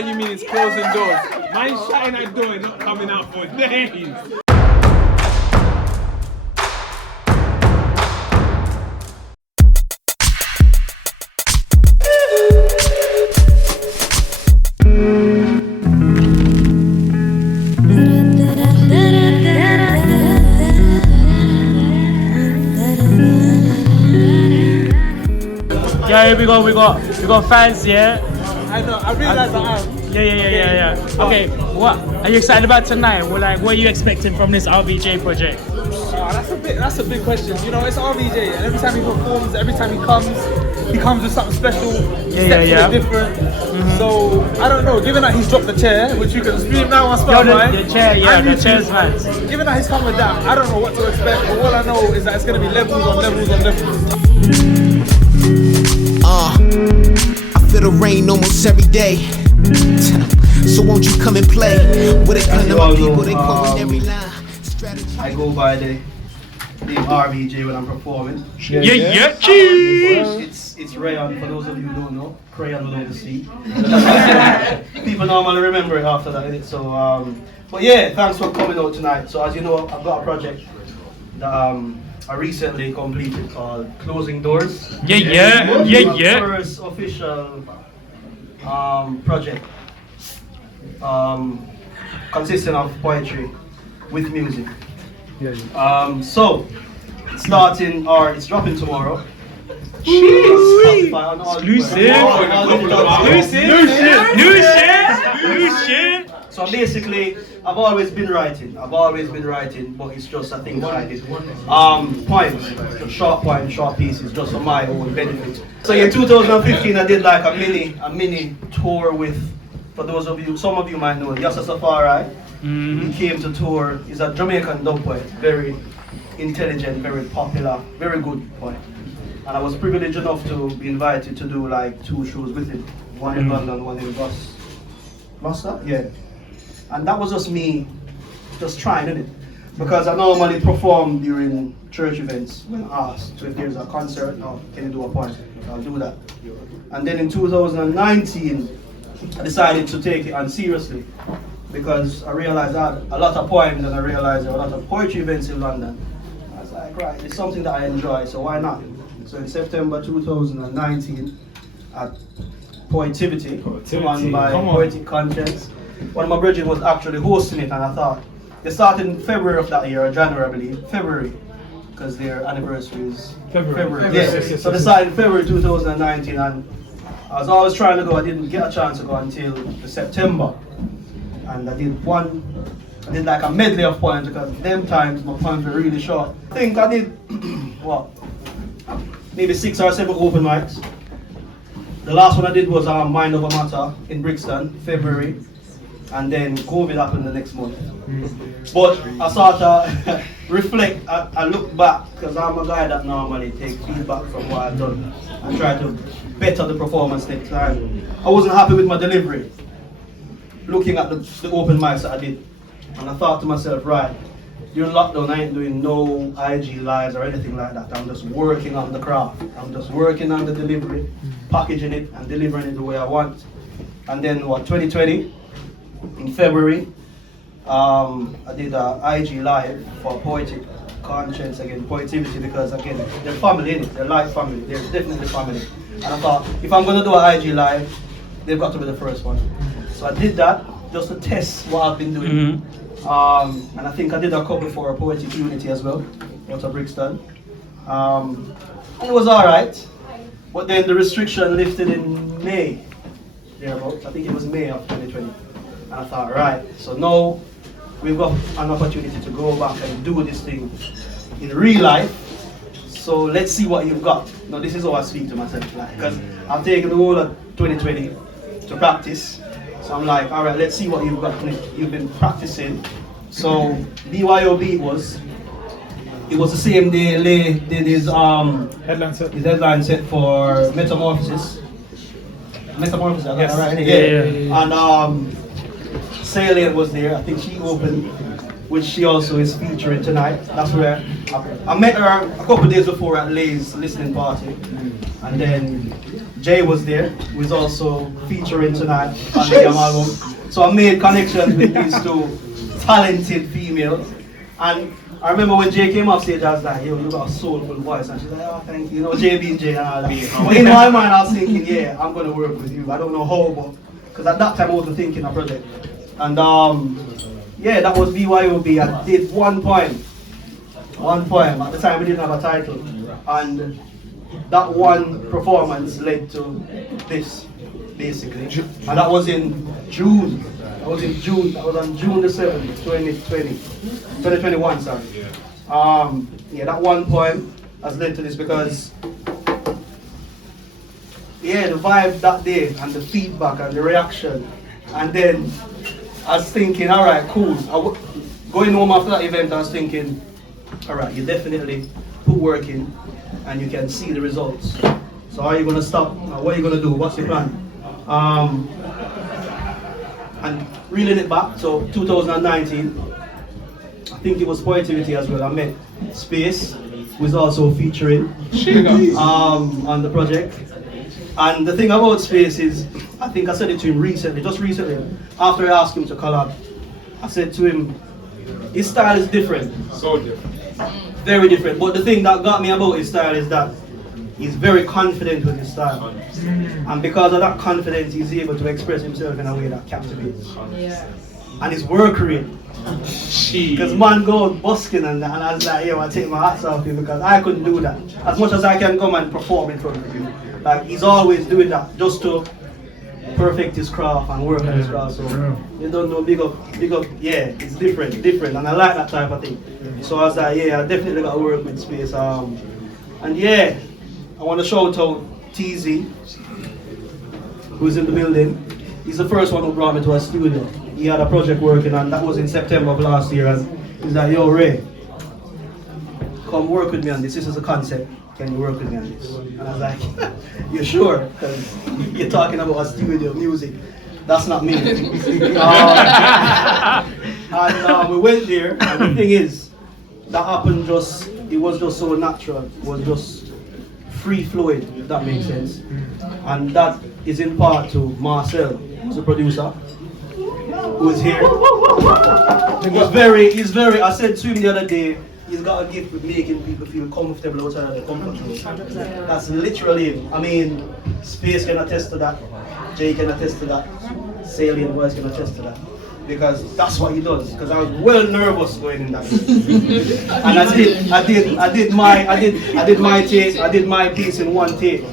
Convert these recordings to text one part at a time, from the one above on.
what you mean it's closing doors. Mine shutting that door and not coming out for days. Yeah, here we go. We got fans, yeah. I know. I realize I am. Yeah. Okay, what are you excited about tonight? What are you expecting from this RVJ project? That's a big question. You know, it's RVJ, and every time he performs, every time he comes with something special. Yeah. Different. So I don't know. Given that he's dropped the chair, which you can stream now on Spotify. The chair, the chair's nice. Given that he's come with that, I don't know what to expect. But all I know is that it's gonna be levels on levels on levels. I feel the rain almost every day. So won't you come and play with a gun to my people? They quote every line. I go by the name RVJ when I'm performing. Yeah. Cheers. It's Rayon, for those of you who don't know. Crayon without the C. People normally remember it after that, innit? So, but yeah, thanks for coming out tonight. So as you know, I've got a project that I recently completed called Closing Doors. Yeah. My first official project consisting of poetry with music. So it's dropping tomorrow. Exclusive. New shit. So basically, I've always been writing, but it's just a thing that I did. Poems, just short poems, short pieces, just for my own benefit. So in 2015, I did like a mini tour with, for those of you, some of you might know, Yasa Safari. He came to tour. He's a Jamaican dub poet, very intelligent, very popular, very good poet. And I was privileged enough to be invited to do like 2 shows with him, one in London, one in Gloucester. Yeah. And that was just me, just trying, innit? Because I normally perform during church events when asked. So if there's a concert, oh, can you do a poem? I'll do that. And then in 2019, I decided to take it on seriously because I realized I had a lot of poems and I realized there were a lot of poetry events in London. I was like, right, it's something that I enjoy, so why not? So in September 2019, at Poetivity, run by Poetic Conscience, one of my brethren was actually hosting it, and I thought, they started in February of that year, or January I believe, February, because their anniversary is February. Yes. So they started in February 2019, and I was always trying to go, I didn't get a chance to go until September. And I did like a medley of poems, because them times my poems were really short. I think I did, maybe 6 or 7 open mics. The last one I did was Mind Over Matter in Brixton, February. And then COVID happened the next month. But I sort of reflect, I look back, because I'm a guy that normally takes feedback from what I've done and try to better the performance next time. I wasn't happy with my delivery, looking at the open mics that I did. And I thought to myself, right, during lockdown I ain't doing no IG lives or anything like that. I'm just working on the craft. I'm just working on the delivery, packaging it and delivering it the way I want. And then 2020, in February, I did an IG live for Poetic Conscience, again, Poetivity, because again, they're family, innit? They're like family, they're definitely family. And I thought, if I'm gonna do an IG live, they've got to be the first one. So I did that, just to test what I've been doing. And I think I did a couple for Poetic Unity as well, out of Brixton. And it was alright, but then the restriction lifted in May, thereabouts. I think it was May of 2020. And I thought, right, so now we've got an opportunity to go back and do this thing in real life. So let's see what you've got. Now this is how I speak to myself, because I've taken the whole of 2020 to practice. So I'm like, all right, let's see what you've got. You've been practicing. So BYOB it was the same day Lay did his headline set for Metamorphosis. I got that right? Yeah. And Salient was there. I think she opened. which she also is featuring tonight. That's where I met her a couple of days before at Lay's listening party. And then Jay was there, who is also featuring tonight on the album. So I made connections with these two talented females. And I remember when Jay came off stage, I was like, yo, you got a soulful voice. And she's like, oh, thank you. You know, Jay being Jay and all that. But in my mind, I was thinking, yeah, I'm going to work with you. I don't know how, but because at that time I wasn't thinking a project. And yeah, that was BYOB. I did one poem. At the time we didn't have a title. And that one performance led to this, basically. And that was in June. That was on June the 7th, 2021, sorry. Yeah, that one poem has led to this because, yeah, the vibe that day and the feedback and the reaction. And then I was thinking, all right, cool. Going home after that event, I was thinking, all right, you definitely put work in and you can see the results. So are you going to stop? What are you going to do? What's your plan? And reeling it back, so 2019, I think it was Poetree as well. I met Space, who is also featuring on the project. And the thing about Space is, I think I said it to him recently, just recently, after I asked him to collab. I said to him, his style is different. So different. Very different. But the thing that got me about his style is that he's very confident with his style. And because of that confidence, he's able to express himself in a way that captivates. Yeah. And his work rate. Because man go out busking and I was like, yo, I take my hats off you because I couldn't do that. As much as I can come and perform in front of you. Like, he's always doing that just to perfect his craft and work on his craft. So you don't know, big up, yeah, it's different, and I like that type of thing. So I was like, yeah, I definitely got to work with Space. And yeah, I want to shout out TZ, who's in the building. He's the first one who brought me to a studio. He had a project working on, that was in September of last year, and he's like, yo Ray, come work with me on this. This is a concept. Can you work with me on this? And I was like, you sure? Because you're talking about a studio music. That's not me. And we went there, and the thing is, that happened it was just so natural. It was just free flowing, if that makes sense. And that is in part to Marcel, who's the producer, who is here. He's very, I said to him the other day, he's got a gift with making people feel comfortable outside of their comfort zone. That's literally it. I mean, Space can attest to that, Jay can attest to that, Salient Boys can attest to that. Because that's what he does. Because I was well nervous going in that. And I did my take, I did my piece in one take.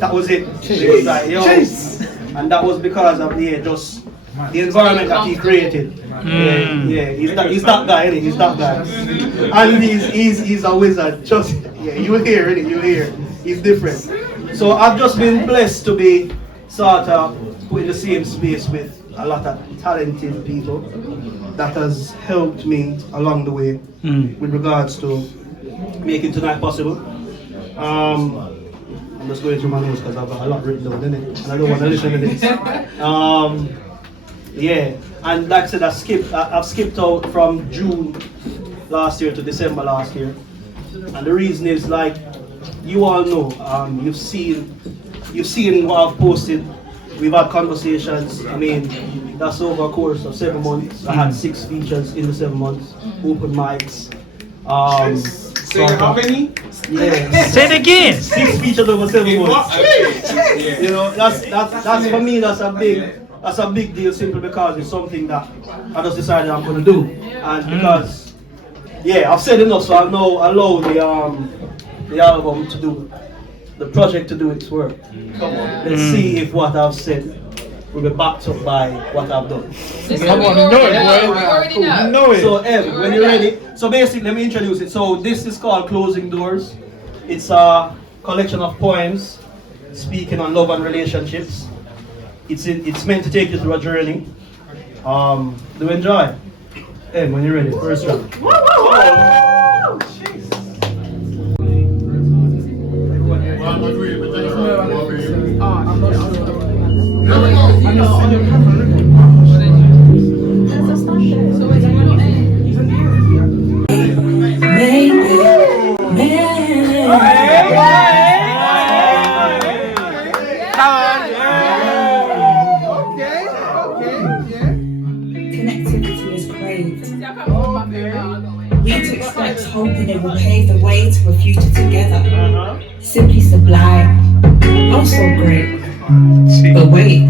That was it. It was like, yo. And that was because of the environment that he created. Yeah, he's that guy, isn't he? He's that guy. And he's a wizard. Just you hear it, you hear. He's different. So I've just been blessed to be sort of put in the same space with a lot of talented people that has helped me along the way with regards to making tonight possible. I'm just going through my notes because I've got a lot written down, innit? And I don't want to listen to this. Yeah, and like I said, I've skipped out from June last year to December last year. And the reason is, like you all know, you've seen what I've posted. We've had conversations. I mean, that's over a course of 7 months. I had 6 features in the 7 months, open mics. Say how many? Yeah. Say it again. 6 features over 7 months. You know, that's for me. That's a big deal, simply because it's something that I just decided I'm going to do, and because I've said enough, so I'll now allow the album to do, the project to do its work. Come on, let's see if what I've said will be backed up by what I've done. Come on, you know it, boy. You know it. So when you're ready, so basically let me introduce it. So this is called Closing Doors. It's a collection of poems speaking on love and relationships. It's meant to take you through a journey. Do enjoy. When you're ready, first round. connectivity is craved. We took steps hoping it will pave the way to a future together. Simply sublime. Oh, so great. But wait.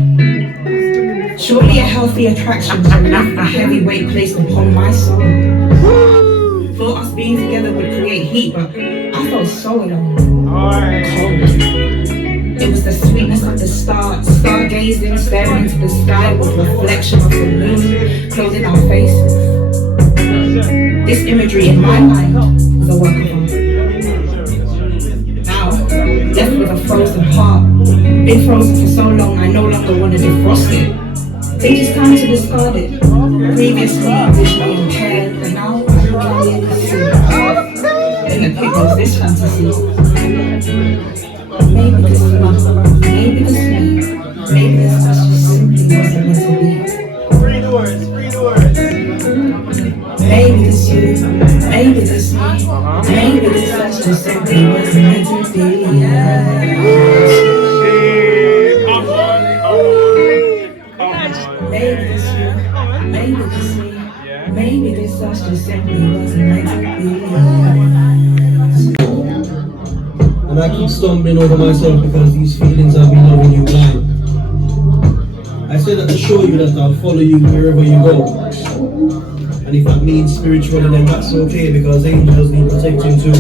Surely a healthy attraction to lift the heavy weight placed upon my soul. Thought us being together would create heat, but I felt so alone. Cold. It was the sweetness of the stars, stargazing, staring into the sky with reflection of the moon clothing our faces. This imagery in my mind was a work of art. Now, left with a frozen heart. Been frozen for so long, I no longer want to defrost it. Think it's time to discard it. Previously, visually impaired, but now I can clearly see. In the pick of this fantasy. Maybe this love, maybe this me, maybe this just simply wasn't meant to be. Read the words, read the words. Maybe this you, maybe this me, maybe this just simply wasn't meant to be. Maybe this you, maybe this me, maybe this just simply wasn't meant to be. And I keep stumbling over myself because these feelings have been loving you blind. I said that to show you that I'll follow you wherever you go. And if that means spiritual, then that's okay because angels need protecting too.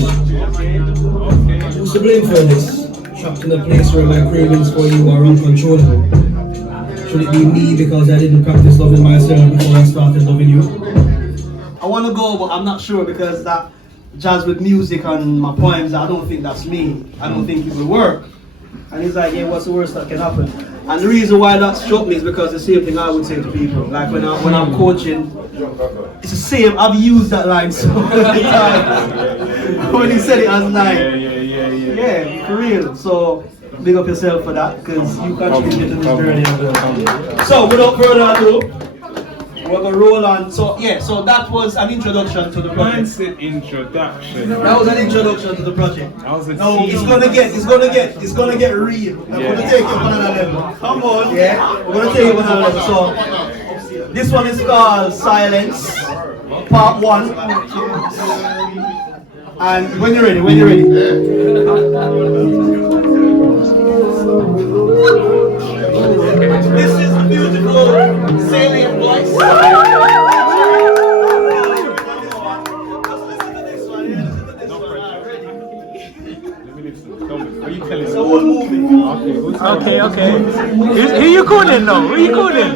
Who's to blame for this? Trapped in a place where my cravings for you are uncontrollable. Should it be me because I didn't practice loving myself before I started loving you? I want to go, but I'm not sure because that jazz with music and my poems, I don't think that's me. I don't think it will work. And he's like, yeah, what's the worst that can happen? And the reason why that struck me is because the same thing I would say to people. Like when I'm coaching, it's the same. I've used that line so many times. When he said it, I was like, yeah, for real. So big up yourself for that because you contributed to this journey as well. So without further ado, we're gonna roll on. So yeah, so that was an introduction to the project. Mindset introduction. That was an introduction to the project. That was a No, tease. it's gonna get real. I'm gonna take you on another level. Come on. Yeah, we're gonna take you on another level. So this one is called Silence, Part 1. And when you're ready, This is the beautiful salient voice. Just listen to this one. Yeah, listen to this one. Ready? Are you telling It's a whole movie. Okay. Who you calling though? Who you calling?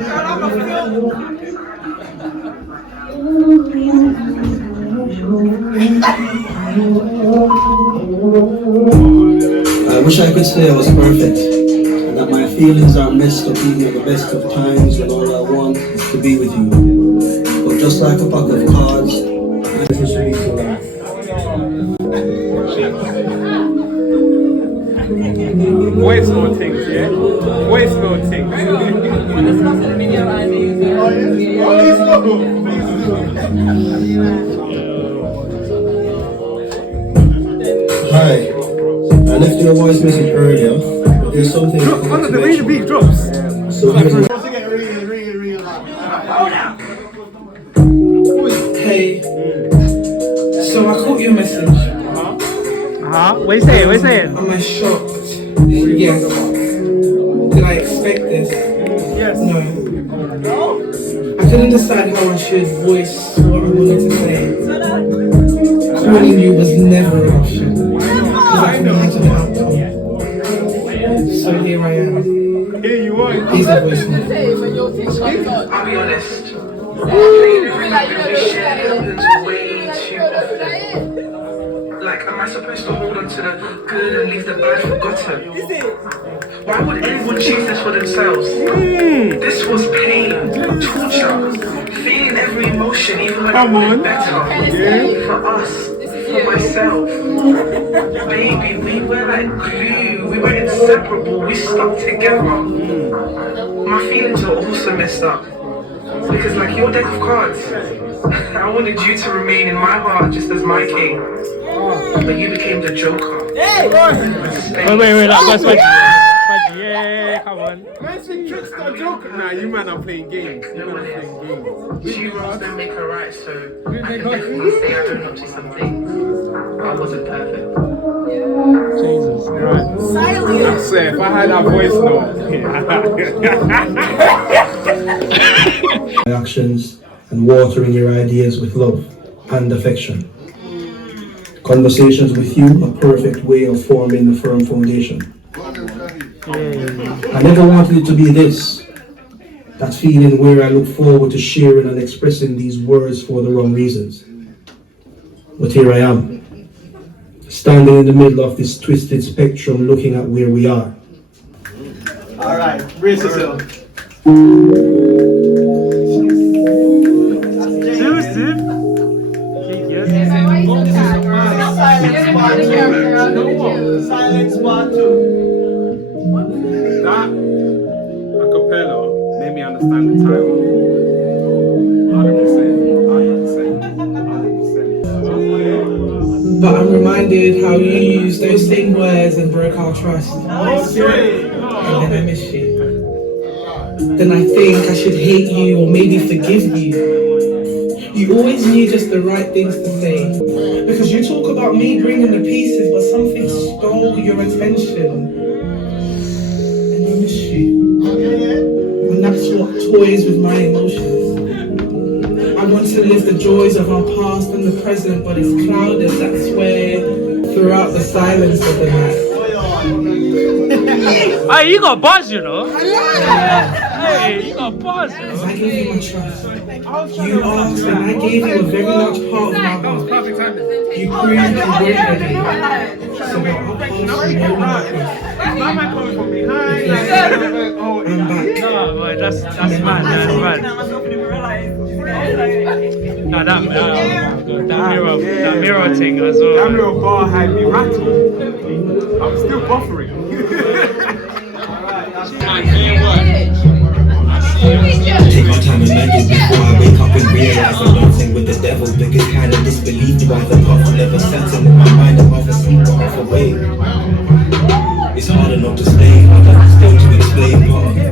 I wish I could say I was perfect. And that my feelings are messed up even at the best of times when all I want is to be with you. But just like a pack of cards, life is sweet to life. Voice note things, yeah? Voice note things. Hi, I left you a voice message earlier, but there's something I forgot to mention. drops. So here's my Hey, so I caught your message. What you saying? Am I shocked? Yes. Did I expect this? Yes. No. I couldn't decide how I should voice what I wanted to say. Calling you was never an option. Because I can imagine the outcome. So here I am. Here you are. Here's a voice note. I'll be honest. Like, am I supposed to hold on to the good and leave the bad forgotten? Why would everyone choose this for themselves? This was pain, torture, feeling every emotion even when I wanted better. For us, for myself. Baby, we were like glue, we were inseparable, we stuck together. My feelings are also messed up. Because like your deck of cards, I wanted you to remain in my heart just as my king. But you became the joker. Wait, that's my RVJ, yeah, come on. Man, see, trickster joke. Nah, you man are playing games. You man are playing games. She wants to make her right, so I can definitely say I own up to some things. I wasn't perfect. Jesus, right. I swear, if I had that voice note. My actions and watering your ideas with love and affection. Conversations with you, a perfect way of forming a firm foundation. I never wanted it to be this. That feeling where I look forward to sharing and expressing these words for the wrong reasons. But here I am, standing in the middle of this twisted spectrum, looking at where we are. All right, brace yourself. Silence part 2. That acapella made me understand the title. 100%. But I'm reminded how you used those same words and broke our trust. And then I miss you. Then I think I should hate you or maybe forgive you. You always knew just the right things to say. Because you talk about me bringing the pieces, but something stole your attention. And I miss you. And that's what toys with my emotions. I want to live the joys of our past and the present, but it's clouded, that's where, throughout the silence of the night. Hey, you got buzz, you know. Hey, you got buzz, you know. I gave you my trust. You asked and I gave you a very large part of my heart. You proved you weren't ready. So I'll pass you every request. I'm back. No, boy, that's mad, that's mad. No, that mirror thing as well. That mirror bar had me rattled. I'm still buffering. Take my time and mental before I wake up and realize I'm dancing with the devil. Biggest kind of disbelief, do I the puff never settle in my mind? I'm half asleep or half awake. It's hard enough to stay, harder still to explain.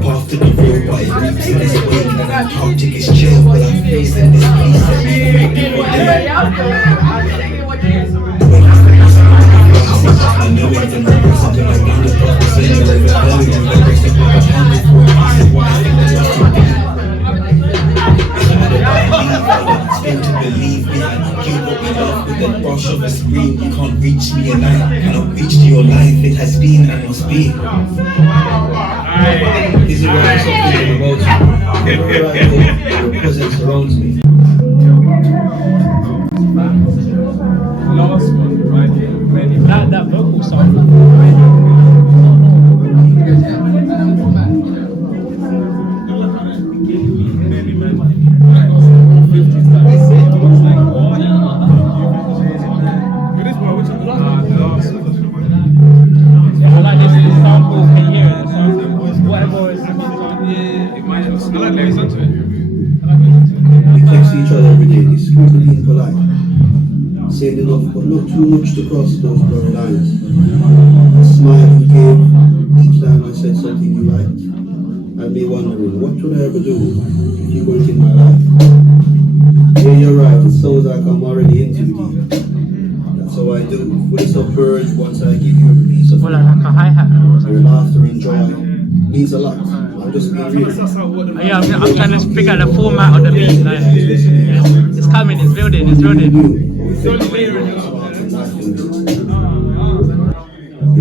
Path to the road, but it reaps in this wake. And I'm Arctic is chill, but I'm facing this peace every day. I know it from the person to my ground is prophecy. You're rebelling and the rest of my hand before I see what I think that's what you do. Still to believe me, I kill what we love with the brush of a screen. You can't reach me and I cannot reach to your life. It has been and must be. This is why I'm so feeling about you. Everywhere I go, your presence surrounds me. Last one, right here. That vocal song. I like this sample, can you hear it? Whatever is We text each other every day, discreetly being polite. Said enough, but not too much to cross those blurry lines. A smile you gave each time I said something you liked. I'd be wondering, what would I ever do if you weren't in my life? Yeah, you're right, it sounds like I'm already in too deep. That's how I do. When it's submerged, once I give you a piece of like a hi-hat. your laughter and joy means a lot. I'm just being real. Yeah, I'm trying to figure out the format of the beat. Like, it's coming, it's building, it's building. You're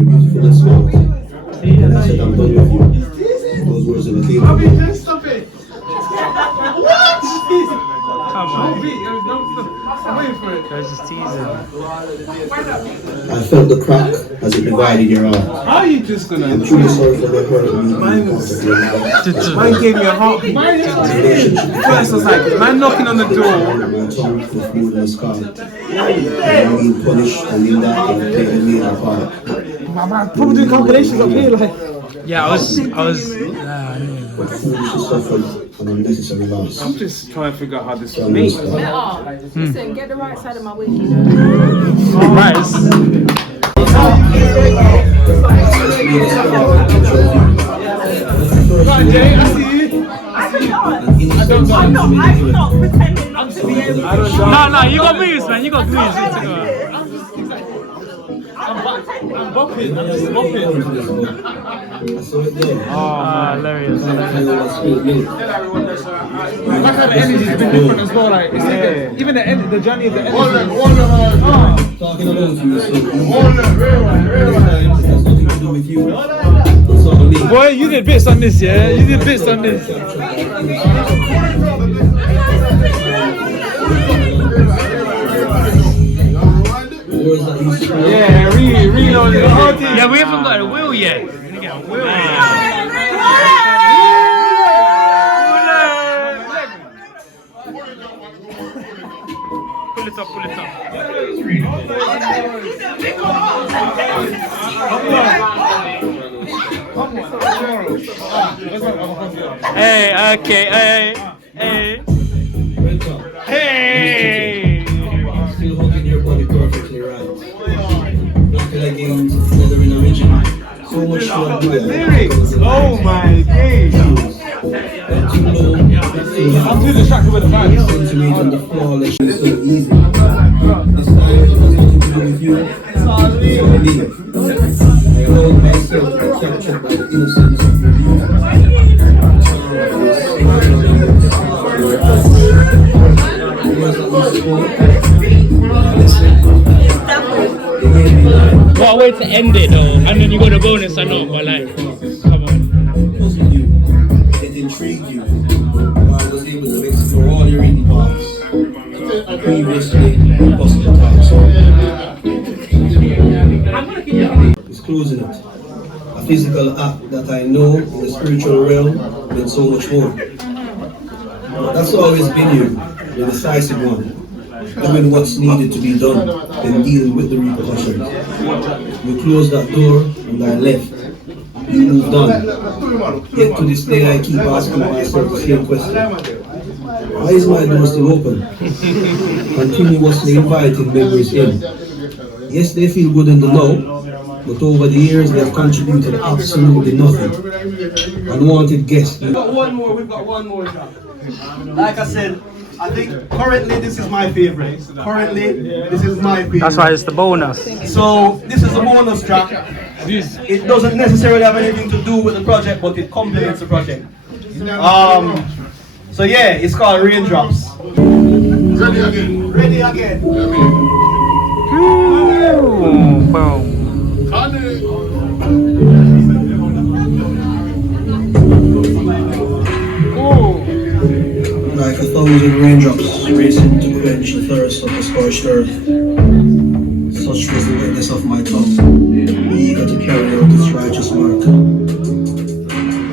beautiful and smart. And I said I'm done with you. Those words of a king. Stop it! Come on. I'm waiting for it. Guys, just teasing. I felt the crack as it divided your heart. How are you just gonna? I'm truly sorry for the hurt of me being part of your life. Man gave me a heartbeat. First I was like, man knocking on the door. My tongue with more than a scar. I'm being punished and in that they take the meal apart. Man, probably doing calculations up here, like. Yeah, I was. But foolish is suffered an unnecessary loss. I'm just trying to figure out how this So makes. Listen, get the right side of my wig. Rice. on, Jay. I see you. I'm not pretending not to be able to. No, you got moves, man. You got moves. I'm bopping. I'm just bopping. I saw it there. Hilarious. Like how the energy's been different as well. Like it's even the journey of the energy. Talking about you, so this time it has nothing to do with you. It's all me. Boy, you did bits on this, yeah. You did bits on this. Yeah, reload it. Yeah, we haven't got a wheel yet. We're gonna get a wheel. Pull it up. Hey, okay, hey. Still holding your body perfectly right. After that game, together in original. So much fun to it. Oh my days. I'm too distracted with the vibes. Centimeter the floor, like it's so easy. This time it has nothing to do with you. It's all me. I hold myself captured by the innocence of your beauty. What a way to end it though, and then you got a bonus or not, but like, come on. Puzzled you, it intrigued you. I was able to explore all your reading paths. Previously, impossible times. It's closing it. A physical act that I know in the spiritual realm meant so much more. But that's always been you, the decisive one. Doing what's needed to be done, then dealing with the repercussions. You closed that door and I left. You moved on. Yet to this day I keep asking myself the same question. Why is my door still open? Continuously inviting memories in. Yes, they feel good in the now, but over the years they have contributed absolutely nothing. Unwanted guests. We've got one more, John. Like I said, I think currently this is my favorite. That's why it's the bonus. So this is the bonus track. It doesn't necessarily have anything to do with the project, but it complements the project. So yeah, it's called Raindrops. Ready again. Boom. Like 1,000 raindrops racing to quench the thirst of the scorched earth. Such was the witness of my tongue, eager to carry out its righteous mark.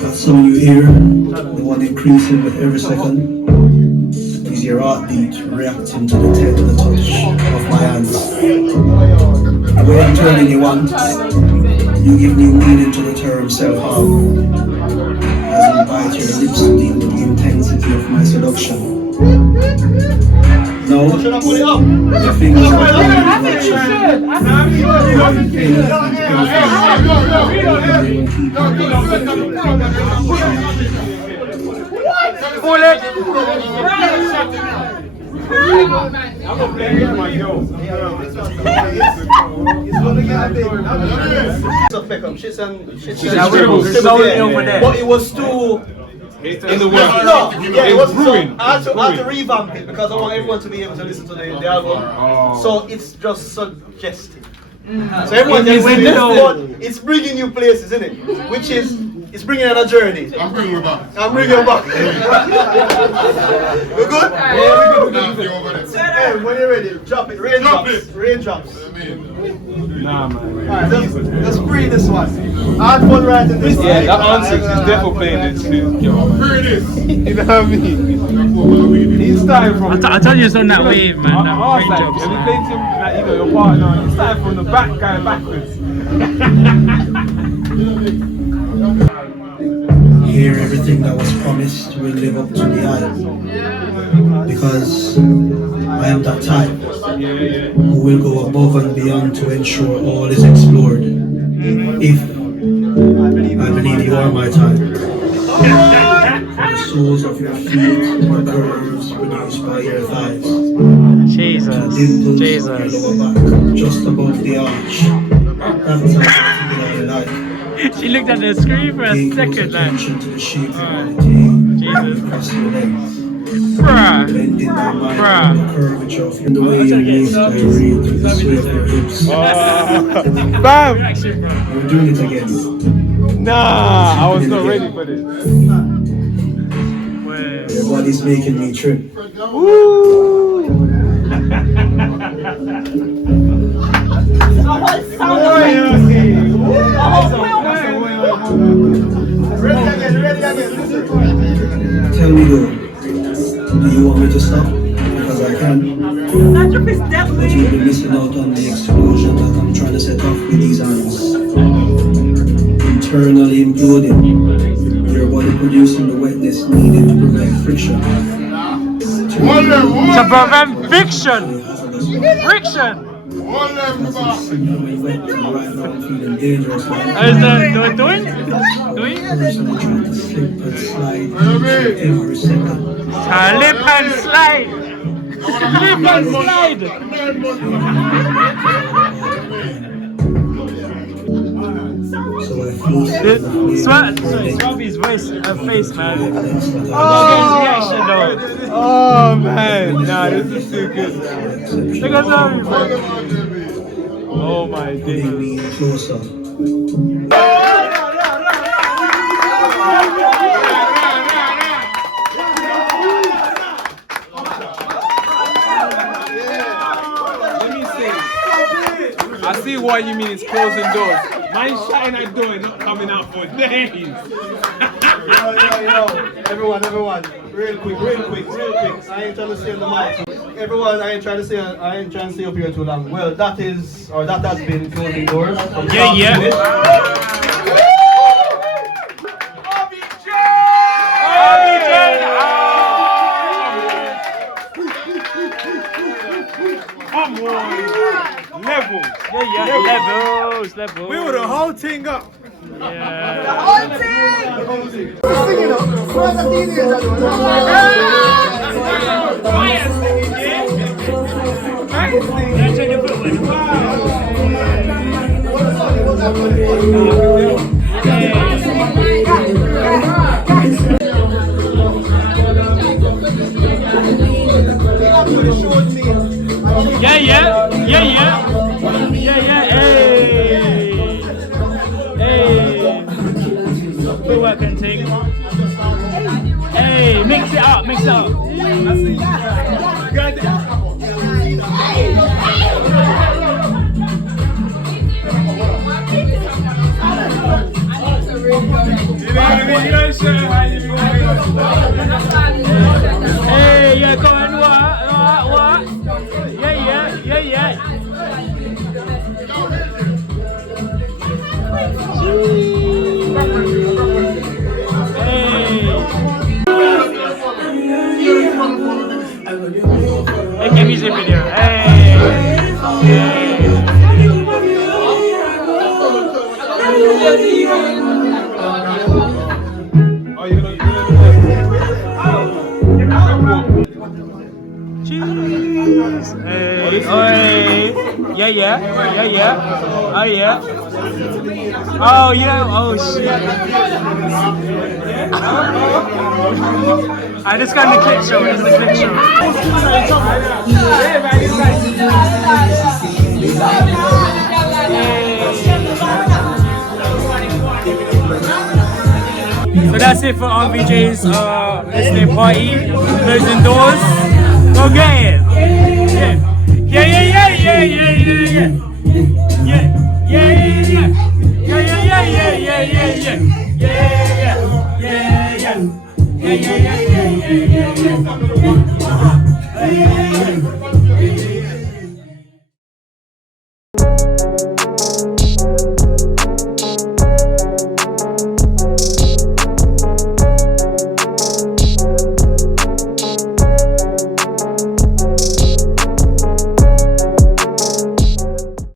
That song you hear, the one increasing with every second, is your heartbeat reacting to the tender touch of my hands. The way I'm turning you on, you give new meaning to the term self-harm. As you bite your lips to deal with the intensity of my seduction. No, the fingers are But it was too in the world. No, yeah, it was brewing. I had to revamp it because I want everyone to be able to listen to the album. So it's just suggested. So everyone can listen, but it's bringing you places, isn't it? Which is, it's bringing on a journey. I'm bringing you back. I'm bringing you back. We're good? Yeah, we're good. Hey, when you're ready, drop it. Raindrops. Raindrops. Nah, man. Alright, let's breathe this one. I had fun writing this one. Yeah, that answer is definitely playing this too. Here it is. You know what I mean? He's starting from. I told you it's on that wave, man. That I was like, Raindrops, have you man. played him like, you know, your partner? He's starting from the back, going backwards. Hear everything that was promised will live up to the hype. Because I am that type who will go above and beyond to ensure all is explored. If I believe you are my type. The soles of your feet, the curves produced by your thighs. Jesus. Dimples Jesus. on your lower back, just above the arch. That's how you like. She looked at the screen for a Pay close second, like. attention to the shape of Alright. your tail Jesus. across your legs. Bruh. Bending my mind Bruh. on the curvature of the way your waist gyrates with the sway of your hips. Bam! Reaction, bro. You're doing it again. Nah, I was not ready for this. Your body's making me trip. Tell me though, do you want me to stop? Because I can. But you'll be missing out on the explosion that I'm trying to set off with these hands. Internally imploding. Your body producing the wetness needed to prevent friction. To prevent fiction. Friction. Feeling dangerous. Is the doing? Doing? Personally trying to slip and slide every second. Slip and slide. Slip and slide. So I flew Swabby's voice and face, man. Reaction, though. Oh man, nah, this is too good. Look at Swabby, bro. Oh my putting me days. closer. Let me see. I see why you mean it's closing doors. Mine shutting that door and not coming out for days. Yo, everyone, real quick. I ain't trying to stay on the mic. Everyone, I ain't trying to stay up here too long. Well, that has been closing doors. Yeah. Come on. Levels. Levels. We were the whole thing up. Yeah. Hey. Good work and thing. Hey, mix it up. Hey, yeah, come on, what? Yeah. Make a music video. Cheese. Yeah. Oh yeah. Oh shit. This kind of clip show. It's the clip show. So that's it for RVJ's listening party. Closing doors. Go get it. Yeah.